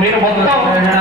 primeiro bota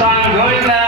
Govinda